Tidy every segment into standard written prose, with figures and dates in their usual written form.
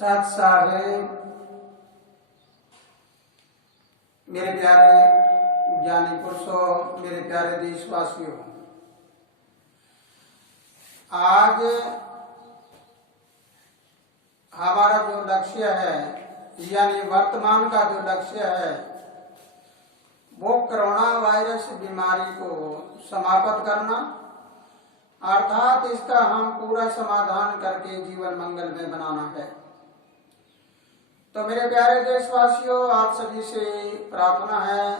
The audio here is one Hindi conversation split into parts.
सत साहेब, मेरे प्यारे ज्ञानी पुरुषों, मेरे प्यारे देशवासियों, आज हमारा जो लक्ष्य है यानी वर्तमान का जो लक्ष्य है वो कोरोना वायरस बीमारी को समाप्त करना, अर्थात इसका हम पूरा समाधान करके जीवन मंगल में बनाना है। तो मेरे प्यारे देशवासियों, आप सभी से प्रार्थना है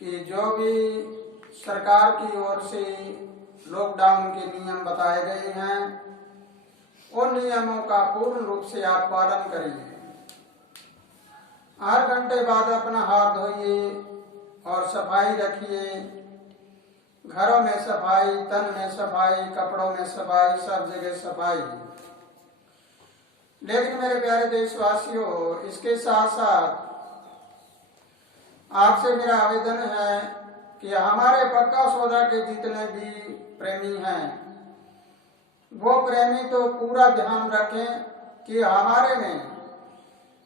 कि जो भी सरकार की ओर से लॉकडाउन के नियम बताए गए हैं उन नियमों का पूर्ण रूप से आप पालन करिए। 8 घंटे बाद अपना हाथ धोइए और सफाई रखिए। घरों में सफाई, तन में सफाई, कपड़ों में सफाई, सब जगह सफाई। लेकिन मेरे प्यारे देशवासियों, इसके साथ साथ आपसे मेरा आवेदन है कि हमारे पक्का सौदा के जितने भी प्रेमी हैं वो प्रेमी तो पूरा ध्यान रखें कि हमारे में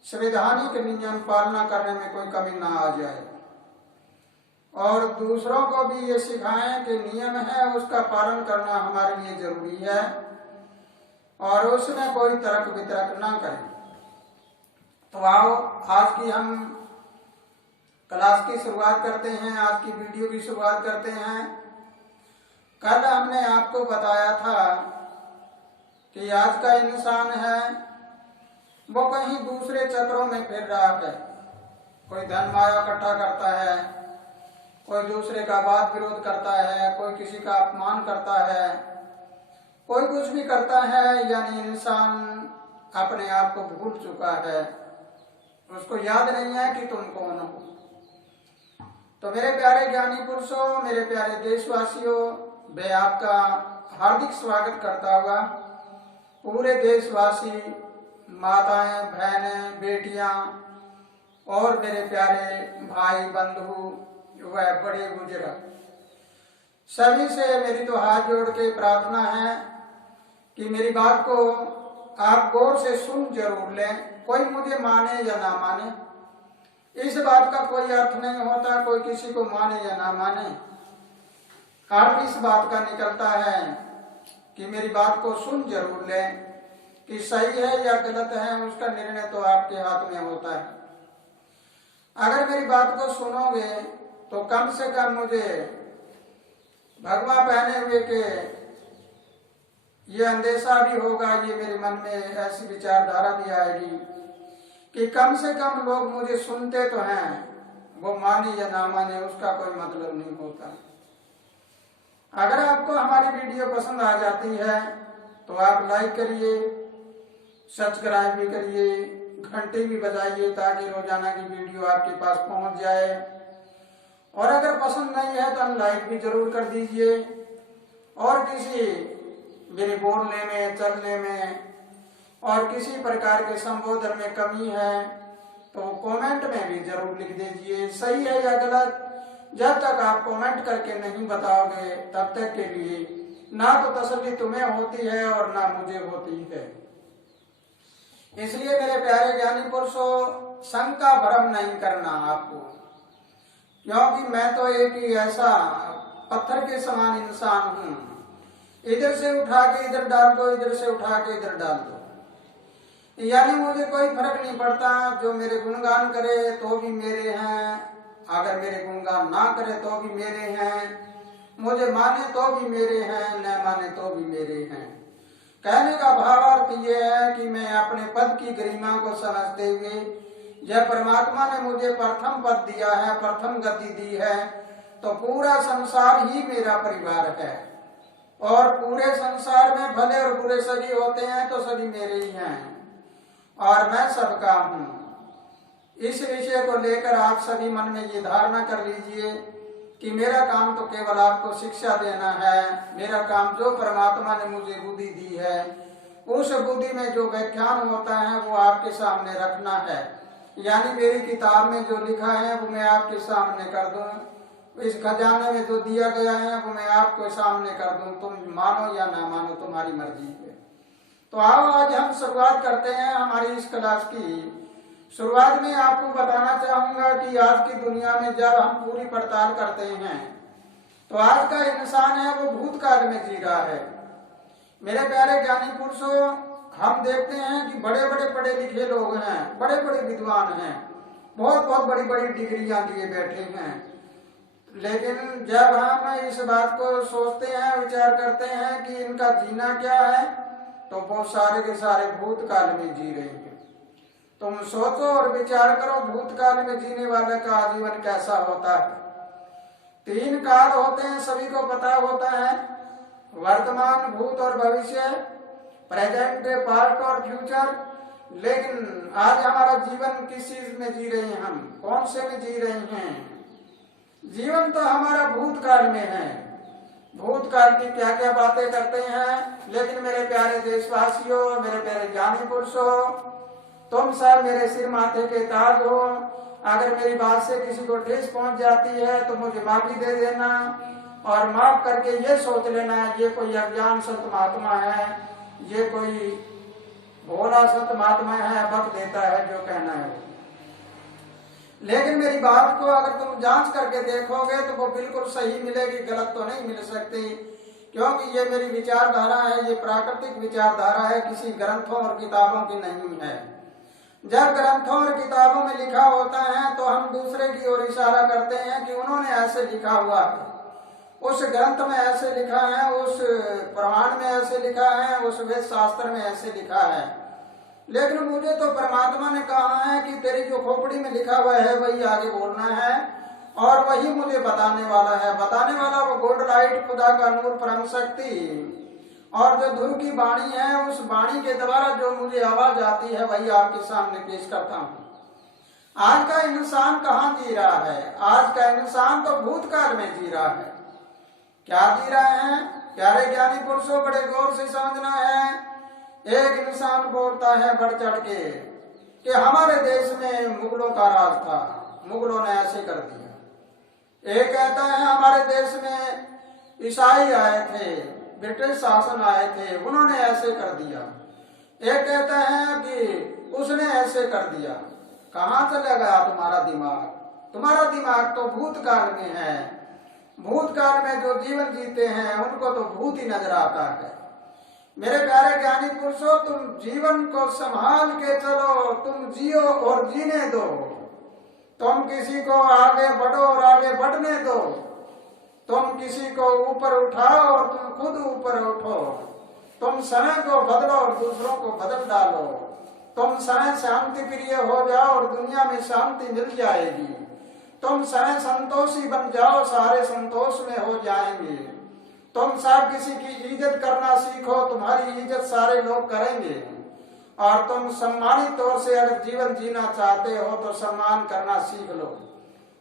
संवैधानिक नियम पालना करने में कोई कमी ना आ जाए, और दूसरों को भी ये सिखाएं कि नियम है उसका पालन करना हमारे लिए जरूरी है और उसमें कोई तर्क वितर्क ना करें। तो आओ आज की हम क्लास की शुरुआत करते हैं, आज की वीडियो की शुरुआत करते हैं। कल हमने आपको बताया था कि आज का इंसान है वो कहीं दूसरे चक्रों में फिर रहा है। कोई धन माया इकट्ठा करता है, कोई दूसरे का वाद विरोध करता है, कोई किसी का अपमान करता है, कोई कुछ भी करता है, यानी इंसान अपने आप को भूल चुका है, उसको याद नहीं है कि तुम कौन हो। तो मेरे प्यारे ज्ञानी पुरुषों, मेरे प्यारे देशवासियों, मैं आपका हार्दिक स्वागत करता हुआ पूरे देशवासी, माताएं, बहनें, बेटियां और मेरे प्यारे भाई बंधु व बड़े बुजुर्ग सभी से मेरी तो हाथ जोड़ के प्रार्थना है कि मेरी बात को आप गौर से सुन जरूर लें। कोई मुझे माने या ना माने, इस बात का कोई अर्थ नहीं होता कोई किसी को माने या ना माने। अर्थ इस बात का निकलता है कि मेरी बात को सुन जरूर लें कि सही है या गलत है, उसका निर्णय तो आपके हाथ में होता है। अगर मेरी बात को सुनोगे तो कम से कम मुझे भगवा पहने हुए के ये अंदेशा भी होगा, ये मेरे मन में ऐसी विचारधारा भी आएगी कि कम से कम लोग मुझे सुनते तो हैं, वो माने या ना माने उसका कोई मतलब नहीं होता। अगर आपको हमारी वीडियो पसंद आ जाती है तो आप लाइक करिए, सब्सक्राइब भी करिए, घंटी भी बजाइए ताकि रोजाना की वीडियो आपके पास पहुंच जाए। और अगर पसंद नहीं है तो अनलाइक भी जरूर कर दीजिए। और किसी मेरे बोलने में, चलने में और किसी प्रकार के संबोधन में कमी है तो कमेंट में भी जरूर लिख दीजिए, सही है या गलत। जब तक आप कमेंट करके नहीं बताओगे तब तक के लिए ना तो तसल्ली तुम्हें होती है और ना मुझे होती है। इसलिए मेरे प्यारे ज्ञानी पुरुषों, शंका भ्रम नहीं करना आपको, क्योंकि मैं तो एक ही ऐसा पत्थर के समान इंसान हूँ। इधर से उठा के इधर डाल दो, इधर से उठा के इधर डाल दो, यानी मुझे कोई फर्क नहीं पड़ता। जो मेरे गुणगान करे तो भी मेरे हैं, अगर मेरे गुणगान ना करे तो भी मेरे हैं, मुझे माने तो भी मेरे हैं, न माने तो भी मेरे हैं। कहने का भावार्थ ये है कि मैं अपने पद की गरिमा को समझते हुए, जब परमात्मा ने मुझे प्रथम पद दिया है, प्रथम गति दी है, तो पूरा संसार ही मेरा परिवार है और पूरे संसार में भले और बुरे सभी होते हैं तो सभी मेरे ही हैं और मैं सबका हूँ। इस विषय को लेकर आप सभी मन में ये धारणा कर लीजिए कि मेरा काम तो केवल आपको शिक्षा देना है। मेरा काम जो परमात्मा ने मुझे बुद्धि दी है उस बुद्धि में जो व्याख्यान होता है वो आपके सामने रखना है, यानी मेरी किताब में जो लिखा है वो मैं आपके सामने कर दूं, इस खजाने में जो दिया गया है वो मैं आपके सामने कर दूं। तुम मानो या ना मानो तुम्हारी मर्जी है। तो आओ आज हम शुरुआत करते हैं हमारी इस क्लास की। शुरुआत में आपको बताना चाहूंगा कि आज की दुनिया में जब हम पूरी पड़ताल करते हैं तो आज का इंसान है वो भूतकाल में जी रहा है। मेरे प्यारे ज्ञानी पुरुषों, हम देखते हैं कि बड़े बड़े पढ़े लिखे लोग हैं, बड़े बड़े विद्वान हैं, बहुत बहुत बड़ी बड़ी डिग्रियां लिए बैठे हैं, लेकिन जब हम इस बात को सोचते हैं, विचार करते हैं कि इनका जीना क्या है, तो वो सारे के सारे भूतकाल में जी रहे हैं। तुम सोचो और विचार करो, भूतकाल में जीने वाले का जीवन कैसा होता है। 3 काल होते हैं, सभी को पता होता है, वर्तमान, भूत और भविष्य, प्रेजेंट, पास्ट और फ्यूचर। लेकिन आज हमारा जीवन किस चीज में जी रहे हैं, हम कौन से में जी रहे हैं? जीवन तो हमारा भूतकाल में है। भूतकाल की क्या क्या बातें करते हैं, लेकिन मेरे प्यारे देशवासियों, मेरे प्यारे ज्ञानी पुरुषों, तुम सब मेरे सिर माथे के ताज हो। अगर मेरी बात से किसी को ठेस पहुंच जाती है तो मुझे माफी दे देना और माफ करके ये सोच लेना ये कोई अज्ञान संत महात्मा है, ये कोई भोला संत महात्मा है, बक देता है जो कहना है। लेकिन मेरी बात को अगर तुम जांच करके देखोगे तो वो बिल्कुल सही मिलेगी, गलत तो नहीं मिल सकती, क्योंकि ये मेरी विचारधारा है, ये प्राकृतिक विचारधारा है, किसी ग्रंथों और किताबों की नहीं है। जब ग्रंथों और किताबों में लिखा होता है तो हम दूसरे की ओर इशारा करते हैं कि उन्होंने ऐसे लिखा हुआ है, उस ग्रंथ में ऐसे लिखा है, उस प्रमाण में ऐसे लिखा है, उस वेद शास्त्र में ऐसे लिखा है। लेकिन मुझे तो परमात्मा ने कहा है कि तेरी जो खोपड़ी में लिखा हुआ है वही आगे बोलना है और वही मुझे बताने वाला है। बताने वाला वो गोल्ड लाइट, खुदा का नूर, परम शक्ति, और जो धुर की वाणी है, उस वाणी के द्वारा जो मुझे आवाज आती है वही आपके सामने पेश करता हूँ। आज का इंसान कहाँ जी रहा है? आज का इंसान तो भूतकाल में जी रहा है। क्या जी रहा है? प्यारे ज्ञानी पुरुषों, बड़े गौर से समझना है। एक इंसान बोलता है बढ़ चढ़ के कि हमारे देश में मुगलों का राज था, मुगलों ने ऐसे कर दिया। एक कहता है हमारे देश में ईसाई आए थे, ब्रिटिश शासन आए थे, उन्होंने ऐसे कर दिया। एक कहता है कि उसने ऐसे कर दिया। कहाँ चला गया तुम्हारा दिमाग? तुम्हारा दिमाग तो भूतकाल में है। भूतकाल में जो जीवन जीते हैं उनको तो भूत ही नजर आता है। मेरे प्यारे ज्ञानी पुरुषों, तुम जीवन को संभाल के चलो, तुम जियो और जीने दो। तुम किसी को आगे बढ़ो और आगे बढ़ने दो। तुम किसी को ऊपर उठाओ और तुम खुद ऊपर उठो। तुम समय को बदलो और दूसरों को बदल डालो। तुम समय शांति प्रिय हो जाओ और दुनिया में शांति मिल जाएगी। तुम समय संतोषी बन जाओ, सारे संतोष में हो जाएंगे। तुम सब किसी की इज्जत करना सीखो, तुम्हारी इज्जत सारे लोग करेंगे। और तुम सम्मानित तौर से अगर जीवन जीना चाहते हो तो सम्मान करना सीख लो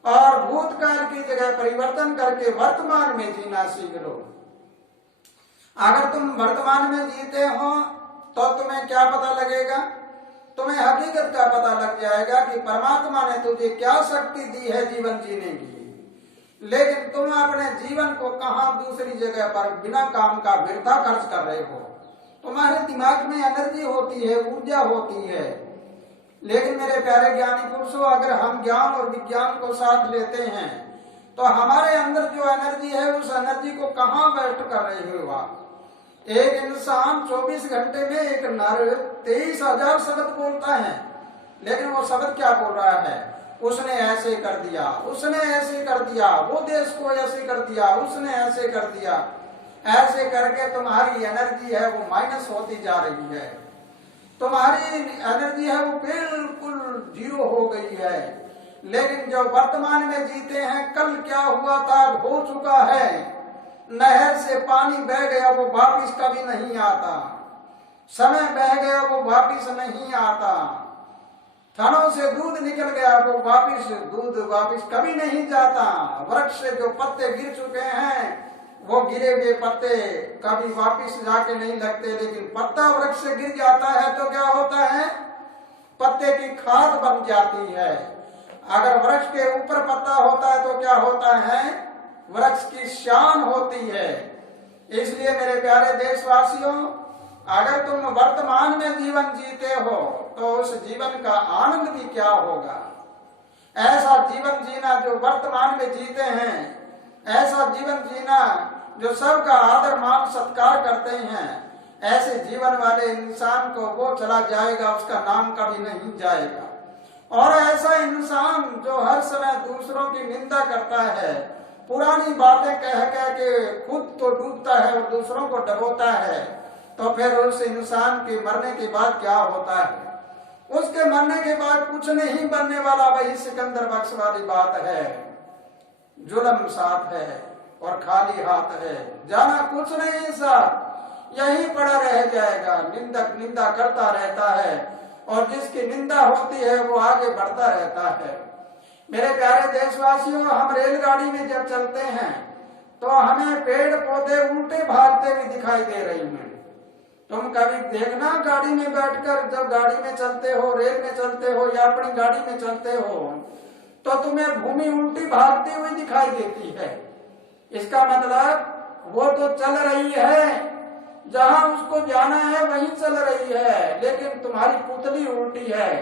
और भूतकाल की जगह परिवर्तन करके वर्तमान में जीना सीख लो। अगर तुम वर्तमान में जीते हो तो तुम्हें क्या पता लगेगा? तुम्हें हकीकत का पता लग जाएगा कि परमात्मा ने तुझे क्या शक्ति दी है जीवन जीने की। लेकिन तुम अपने जीवन को कहां दूसरी जगह पर बिना काम का वृथा खर्च कर रहे हो। तुम्हारे दिमाग में एनर्जी होती है, ऊर्जा होती है, लेकिन मेरे प्यारे ज्ञानी पुरुषों, अगर हम ज्ञान और विज्ञान को साथ लेते हैं तो हमारे अंदर जो एनर्जी है उस एनर्जी को कहाँ वेस्ट कर रहे हो आप? एक इंसान 24 घंटे में एक नर 23,000 शब्द बोलता है, लेकिन वो शब्द क्या बोल रहा है? उसने ऐसे कर दिया, उसने ऐसे कर दिया, वो देश को ऐसे कर दिया, उसने ऐसे कर दिया। ऐसे करके तुम्हारी एनर्जी है वो माइनस होती जा रही है। तुम्हारी एनर्जी है वो बिल्कुल जीरो हो गई है। लेकिन जो वर्तमान में जीते हैं, कल क्या हुआ था हो चुका है। नहर से पानी बह गया वो वापिस कभी नहीं आता। समय बह गया वो वापिस नहीं आता। थनों से दूध निकल गया वो दूध वापिस कभी नहीं जाता। वृक्ष से जो पत्ते गिर चुके हैं वो गिरे हुए पत्ते कभी वापिस जाके नहीं लगते। लेकिन पत्ता वृक्ष से गिर जाता है तो क्या होता है? पत्ते की खाद बन जाती है। अगर वृक्ष के ऊपर पत्ता होता है तो क्या होता है? वृक्ष की शान होती है। इसलिए मेरे प्यारे देशवासियों, अगर तुम वर्तमान में जीवन जीते हो तो उस जीवन का आनंद भी क्या होगा। ऐसा जीवन जीना जो वर्तमान में जीते हैं, ऐसा जीवन जीना जो सबका आदर मान सत्कार करते हैं, ऐसे जीवन वाले इंसान को वो चला जाएगा, उसका नाम कभी नहीं जाएगा। और ऐसा इंसान जो हर समय दूसरों की निंदा करता है, पुरानी बातें कह कह के खुद तो डूबता है और दूसरों को डबोता है, तो फिर उस इंसान के मरने के बाद क्या होता है। उसके मरने के बाद कुछ नहीं बनने वाला, वही सिकंदर बख्श वाली बात है। जुल्म साथ है और खाली हाथ है, जाना कुछ नहीं साथ, यही पड़ा रह जाएगा। निंदक निंदा करता रहता है और जिसकी निंदा होती है वो आगे बढ़ता रहता है। मेरे प्यारे देशवासियों, हम रेलगाड़ी में जब चलते हैं तो हमें पेड़ पौधे उल्टे भागते हुए दिखाई दे रही हैं। तुम कभी देखना गाड़ी में बैठकर, जब गाड़ी में चलते हो, रेल में चलते हो या अपनी गाड़ी में चलते हो, तो तुम्हें भूमि उल्टी भागती हुई दिखाई देती है। इसका मतलब वो तो चल रही है, जहां उसको जाना है वहीं चल रही है, लेकिन तुम्हारी पुतली उल्टी है,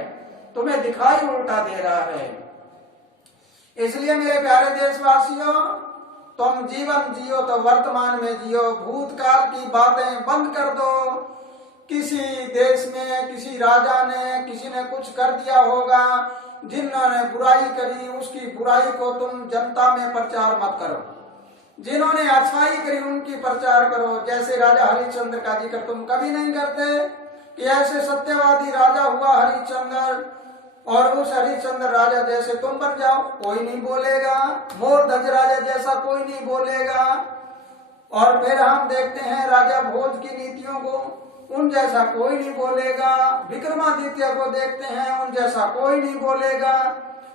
तुम्हें दिखाई उल्टा दे रहा है। इसलिए मेरे प्यारे देशवासियों, तुम जीवन जियो तो वर्तमान में जियो, भूतकाल की बातें बंद कर दो। किसी देश में किसी राजा ने, किसी ने कुछ कर दिया होगा, जिन्होंने बुराई करी, उसकी बुराई को तुम जनता में प्रचार मत करो। जिन्होंने अच्छाई करी उनकी प्रचार करो। जैसे राजा हरिश्चंद्र का जिक्र तुम कभी नहीं करते कि ऐसे सत्यवादी राजा हुआ हरिश्चंद्र, और उस हरिश्चंद्र राजा जैसे तुम बन जाओ, कोई नहीं बोलेगा। मोरध्वज राजा जैसा कोई नहीं बोलेगा। और फिर हम देखते हैं राजा भोज की नीतियों को, उन जैसा कोई नहीं बोलेगा। विक्रमादित्य को देखते हैं, उन जैसा कोई नहीं बोलेगा।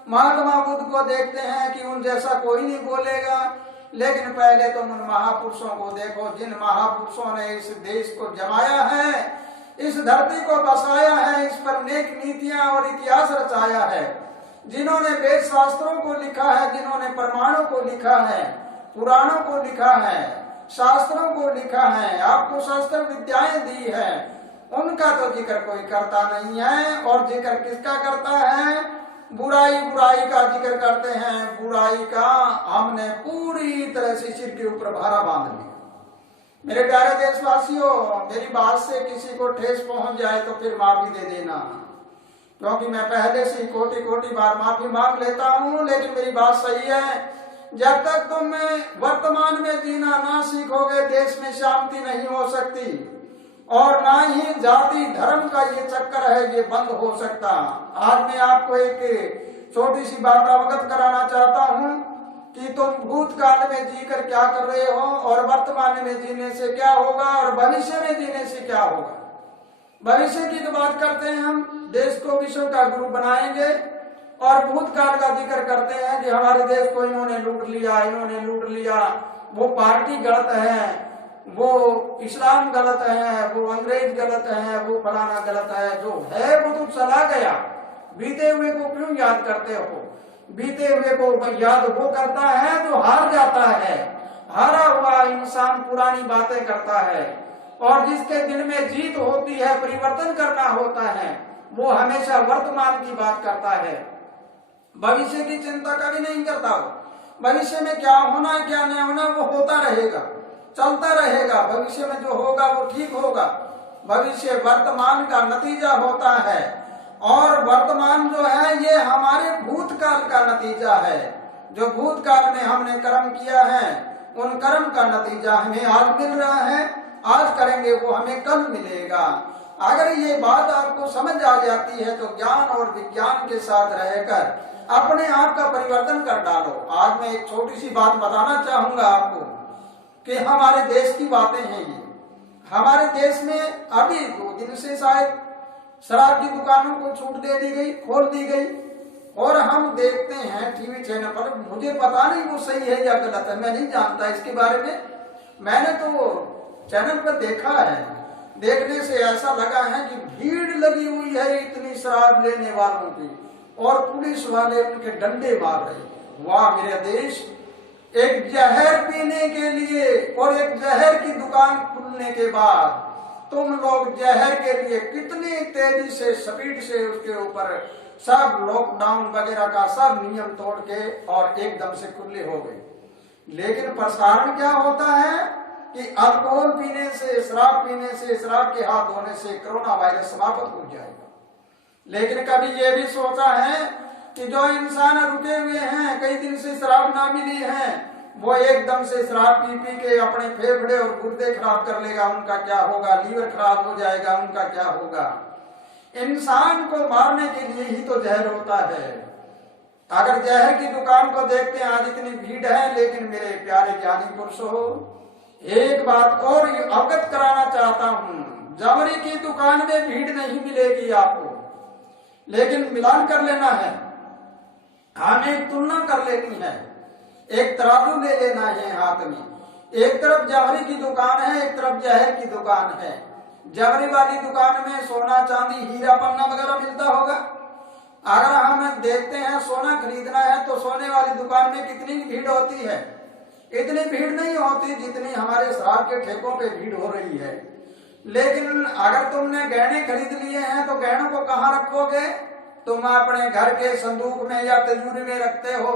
महात्मा बुद्ध को देखते हैं कि उन जैसा कोई नहीं बोलेगा। लेकिन पहले तुम उन महापुरुषों को देखो, जिन महापुरुषों ने इस देश को जमाया है, इस धरती को बसाया है, इस पर नेक नीतियां और इतिहास रचाया है, जिन्होंने वेद शास्त्रों को लिखा है, जिन्होंने प्रमाणों को लिखा है, पुराणों को लिखा है, शास्त्रों को लिखा है, आपको शास्त्र विद्याएं दी है, उनका तो जिक्र कोई करता नहीं है। और जिक्र किसका करता है? बुराई बुराई का जिक्र करते हैं। बुराई का हमने पूरी तरह से सिर के ऊपर भारा बांध लिया। मेरे प्यारे देशवासियों, मेरी बात से किसी को ठेस पहुंच जाए तो फिर माफी दे देना, क्योंकि मैं पहले से ही कोटि कोटि बार माफी मांग लेता हूं। लेकिन मेरी बात सही है, जब तक तुम वर्तमान में जीना ना सीखोगे, देश में शांति नहीं हो सकती, और ना ही जाति धर्म का ये चक्कर है ये बंद हो सकता। आज मैं आपको एक छोटी सी बात अवगत कराना चाहता हूं कि तुम भूतकाल में जीकर क्या कर रहे हो, और वर्तमान में जीने से क्या होगा, और भविष्य में जीने से क्या होगा। भविष्य की तो बात करते हैं हम, देश को विश्व का गुरु बनाएंगे, और भूतकाल का जिक्र करते हैं कि हमारे देश को इन्होंने लूट लिया, इन्होंने लूट लिया, वो पार्टी गलत है, वो इस्लाम गलत है, वो अंग्रेज गलत है, वो फलाना गलत है। जो है वो तो चला गया, बीते हुए को क्यों याद करते हो? बीते हुए को याद वो करता है जो हार जाता है। हारा हुआ इंसान पुरानी बातें करता है, और जिसके दिल में जीत होती है, परिवर्तन करना होता है, वो हमेशा वर्तमान की बात करता है, भविष्य की चिंता कभी नहीं करता। भविष्य में क्या होना है क्या नहीं होना वो होता रहेगा, चलता रहेगा। भविष्य में जो होगा वो ठीक होगा। भविष्य वर्तमान का नतीजा होता है, और वर्तमान जो है ये हमारे भूतकाल का नतीजा है। जो भूतकाल में हमने कर्म किया है, उन कर्म का नतीजा हमें आज मिल रहा है, आज करेंगे वो हमें कल मिलेगा। अगर ये बात आपको समझ आ जाती है तो ज्ञान और विज्ञान के साथ रहकर अपने आप का परिवर्तन कर डालो। आज मैं एक छोटी सी बात बताना चाहूंगा आपको कि हमारे देश की बातें हैं ये। हमारे देश में अभी 2 दिन से शायद शराब की दुकानों को छूट दे दी गई, खोल दी गई, और हम देखते हैं टीवी चैनल पर, मुझे पता नहीं वो सही है या गलत है, मैं नहीं जानता इसके बारे में। मैंने तो चैनल पर देखा है, देखने से ऐसा लगा है कि भीड़ लगी हुई है इतनी शराब लेने वालों की, और पुलिस वाले उनके डंडे मार रहे हैं। वाह मेरा देश, एक जहर पीने के लिए और एक जहर की दुकान खुलने के बाद तुम लोग जहर के लिए कितनी तेजी से स्पीड से उसके ऊपर सब लॉकडाउन वगैरह का सब नियम तोड़ के और एकदम से खुले हो गए। लेकिन प्रसारण क्या होता है कि अल्कोहल पीने से, शराब पीने से, शराब के हाथ धोने से कोरोना वायरस समाप्त हो जाएगा। लेकिन कभी ये भी सोचा है कि जो इंसान रुके हुए हैं, कई दिन से शराब ना मिली है, वो एकदम से शराब पी पी के अपने फेफड़े और गुर्दे खराब कर लेगा, उनका क्या होगा? लीवर खराब हो जाएगा, उनका क्या होगा? इंसान को मारने के लिए ही तो जहर होता है। अगर जहर की दुकान को देखते हैं, आज इतनी भीड़ है, लेकिन मेरे प्यारे ज्ञानी पुरुषों, एक बात और अवगत कराना चाहता हूं, जबरी की दुकान में भीड़ नहीं मिलेगी आपको, लेकिन मिलान कर लेना है, हमें तुलना कर लेनी है, एक तराजू ले लेना है हाथ में। एक तरफ जबरी की दुकान है, एक तरफ जहर की दुकान है। जबरी वाली दुकान में सोना चांदी हीरा पन्ना वगैरह मिलता होगा। अगर हम देखते हैं सोना खरीदना है तो सोने वाली दुकान में कितनी भीड़ होती है? इतनी भीड़ नहीं होती जितनी हमारे शराब के ठेकों पे भीड़ हो रही है। लेकिन अगर तुमने गहने खरीद लिए हैं तो गहनों को कहाँ रखोगे? तुम अपने घर के संदूक में या तिजोरी में रखते हो।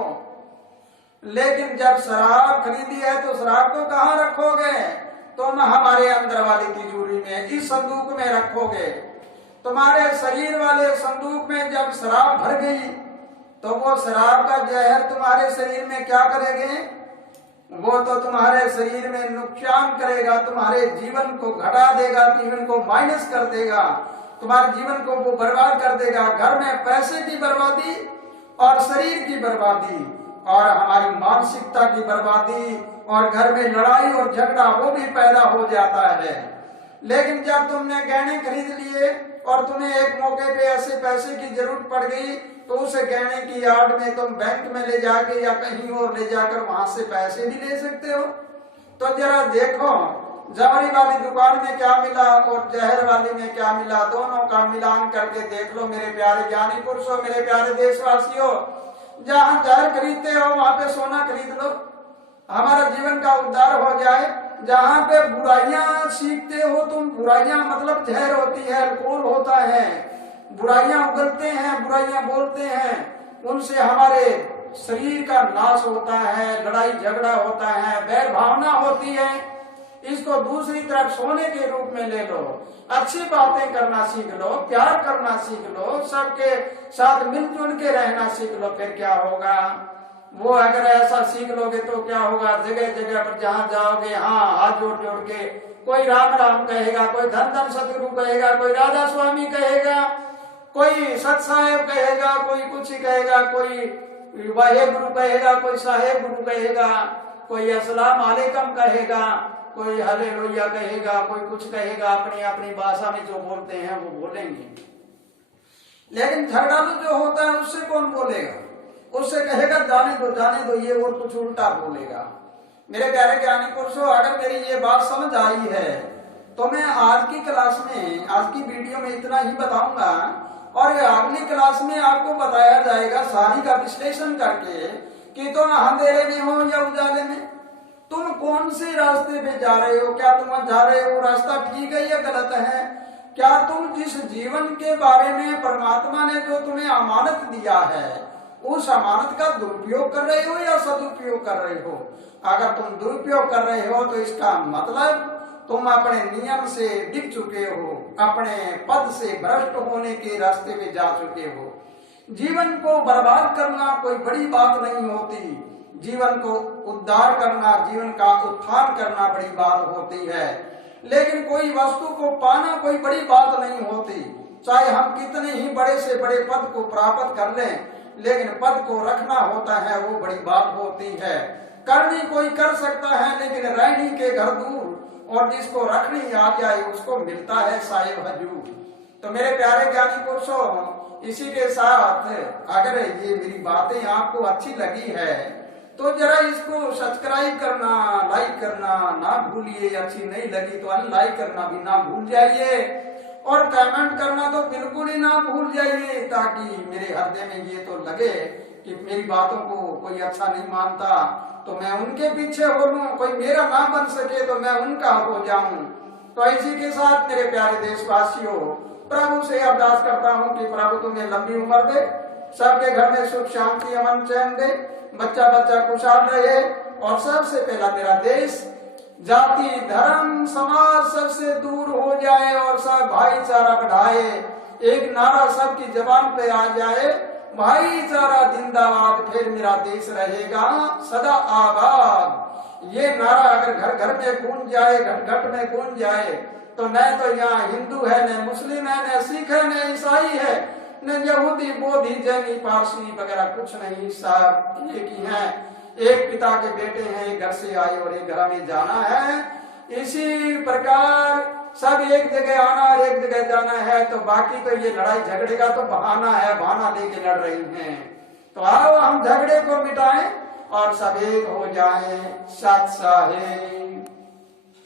लेकिन जब शराब खरीदी है तो शराब को कहाँ रखोगे? तुम हमारे अंदर वाली तिजोरी में, इस संदूक में रखोगे। तुम्हारे शरीर वाले संदूक में जब शराब भर गई तो वो शराब का जहर तुम्हारे शरीर में क्या करेंगे? वो तो तुम्हारे शरीर में नुकसान करेगा, तुम्हारे जीवन को घटा देगा, जीवन को माइनस कर देगा, तुम्हारे जीवन को वो बर्बाद कर देगा। घर में पैसे की बर्बादी और शरीर की बर्बादी और हमारी मानसिकता की बर्बादी और घर में लड़ाई और झगड़ा वो भी पैदा हो जाता है। लेकिन जब तुमने गहने खरीद लिए और तुम्हें एक मौके पे ऐसे पैसे की जरूरत पड़ गई तो उस गहने की आड़ में तुम बैंक में ले जाके या कहीं और ले जाकर वहां से पैसे भी ले सकते हो। तो जरा देखो जबरी वाली दुकान में क्या मिला और जहर वाली में क्या मिला, दोनों का मिलान करके देख लो मेरे प्यारे ज्ञानी पुरुषों, मेरे प्यारे देशवासियों। जहाँ जहर खरीदते हो वहां पे सोना खरीद लो, हमारा जीवन का उद्धार हो जाए। जहाँ पे बुराइयां सीखते हो तुम, बुराइयां मतलब जहर होती है, अल्कोहल होता है, बुराइयां उगलते हैं, बुराइयां बोलते हैं, उनसे हमारे शरीर का नाश होता है, लड़ाई झगड़ा होता है, बैर भावना होती है। इसको दूसरी तरफ सोने के रूप में ले लो, अच्छी बातें करना सीख लो, प्यार करना सीख लो, सबके साथ मिलजुल के रहना सीख लो। फिर क्या होगा? वो अगर ऐसा सीख लोगे तो क्या होगा? जगह जगह पर जहाँ जाओगे, हाँ हाथ जोड़ जोड़ के कोई राम राम कहेगा, कोई धन धन सतगुरु कहेगा, कोई राधा स्वामी कहेगा, कोई सत साहेब कहेगा, कोई कुछ ही कहेगा, कोई वाहे गुरु कहेगा, कोई साहेब गुरु कहेगा, कोई अस्सलाम वालेकुम कहेगा, कोई हालेलुया कहेगा, कोई कुछ कहेगा, अपनी अपनी भाषा में जो बोलते हैं वो बोलेंगे। लेकिन झगड़ालू जो होता है उससे कौन बोलेगा? उससे कहेगा जाने दो, ये और कुछ उल्टा बोलेगा। मेरे प्यारे ज्ञानी पुरुषों, अगर मेरी ये बात समझ आई है तो मैं आज की क्लास में, आज की वीडियो में इतना ही बताऊंगा और अगली क्लास में आपको बताया जाएगा सारी का विश्लेषण करके कि तुम अंधेरे में हो या उजाले में, तुम कौन से रास्ते पे जा रहे हो, क्या तुम जा रहे हो रास्ता ठीक है या गलत है, क्या तुम जिस जीवन के बारे में परमात्मा ने जो तुम्हें अमानत दिया है उस अमानत का दुरुपयोग कर रहे हो या सदुपयोग कर रहे हो। अगर तुम दुरुपयोग कर रहे हो तो इसका मतलब तुम अपने नियम से डिग चुके हो, अपने पद से भ्रष्ट होने के रास्ते में जा चुके हो। जीवन को बर्बाद करना कोई बड़ी बात नहीं होती, जीवन को उद्धार करना, जीवन का उत्थान करना बड़ी बात होती है। लेकिन कोई वस्तु को पाना कोई बड़ी बात नहीं होती, चाहे हम कितने ही बड़े से बड़े पद को प्राप्त कर लें, लेकिन पद को रखना होता है वो बड़ी बात होती है। करनी कोई कर सकता है लेकिन रहनी के घर दूर, और जिसको रखनी आ जाए उसको मिलता है साहिब हजूर। तो मेरे प्यारे ज्ञानी पुरुषों, इसी के साथ अगर ये मेरी बातें आपको अच्छी लगी है तो जरा इसको सब्सक्राइब करना, लाइक करना ना भूलिए। अच्छी नहीं लगी तो अनलाइक करना भी ना भूल जाइए और कमेंट करना तो बिल्कुल ही ना भूल जाइए, ताकि मेरे हृदय में ये तो लगे कि मेरी बातों को कोई अच्छा नहीं मानता तो मैं उनके पीछे हो लूं, कोई मेरा ना बन सके तो मैं उनका हो जाऊं। तो इसी के साथ मेरे प्यारे देशवासियों, प्रभु से अरदास करता हूँ कि प्रभु तुम्हें लंबी उम्र दे, सबके घर में सुख शांति अमन चैन दे, बच्चा बच्चा खुशहाल रहे, और सबसे पहला मेरा देश जाति धर्म समाज सबसे दूर हो जाए और सब भाईचारा बढ़ाए। एक नारा सबकी जबान पे आ जाए, भाईचारा जिंदाबाद, फिर मेरा देश रहेगा सदा आबाद। ये नारा अगर घर घर में गूंज जाए, घट घट में गूंज जाए, तो न तो यहाँ हिंदू है, न मुस्लिम है, न सिख है, न ईसाई है, न यहूदी बोधी जैनी पारसी वगैरह कुछ नहीं, सब एक ही हैं, एक पिता के बेटे हैं, एक घर से आए और एक घर में जाना है। इसी प्रकार सब एक जगह आना और एक जगह जाना है, तो बाकी तो ये लड़ाई झगड़े का तो बहाना है, बहाना लेके लड़ रही हैं। तो आओ हम झगड़े को मिटाएं और सब एक हो जाएं। सत साहिब।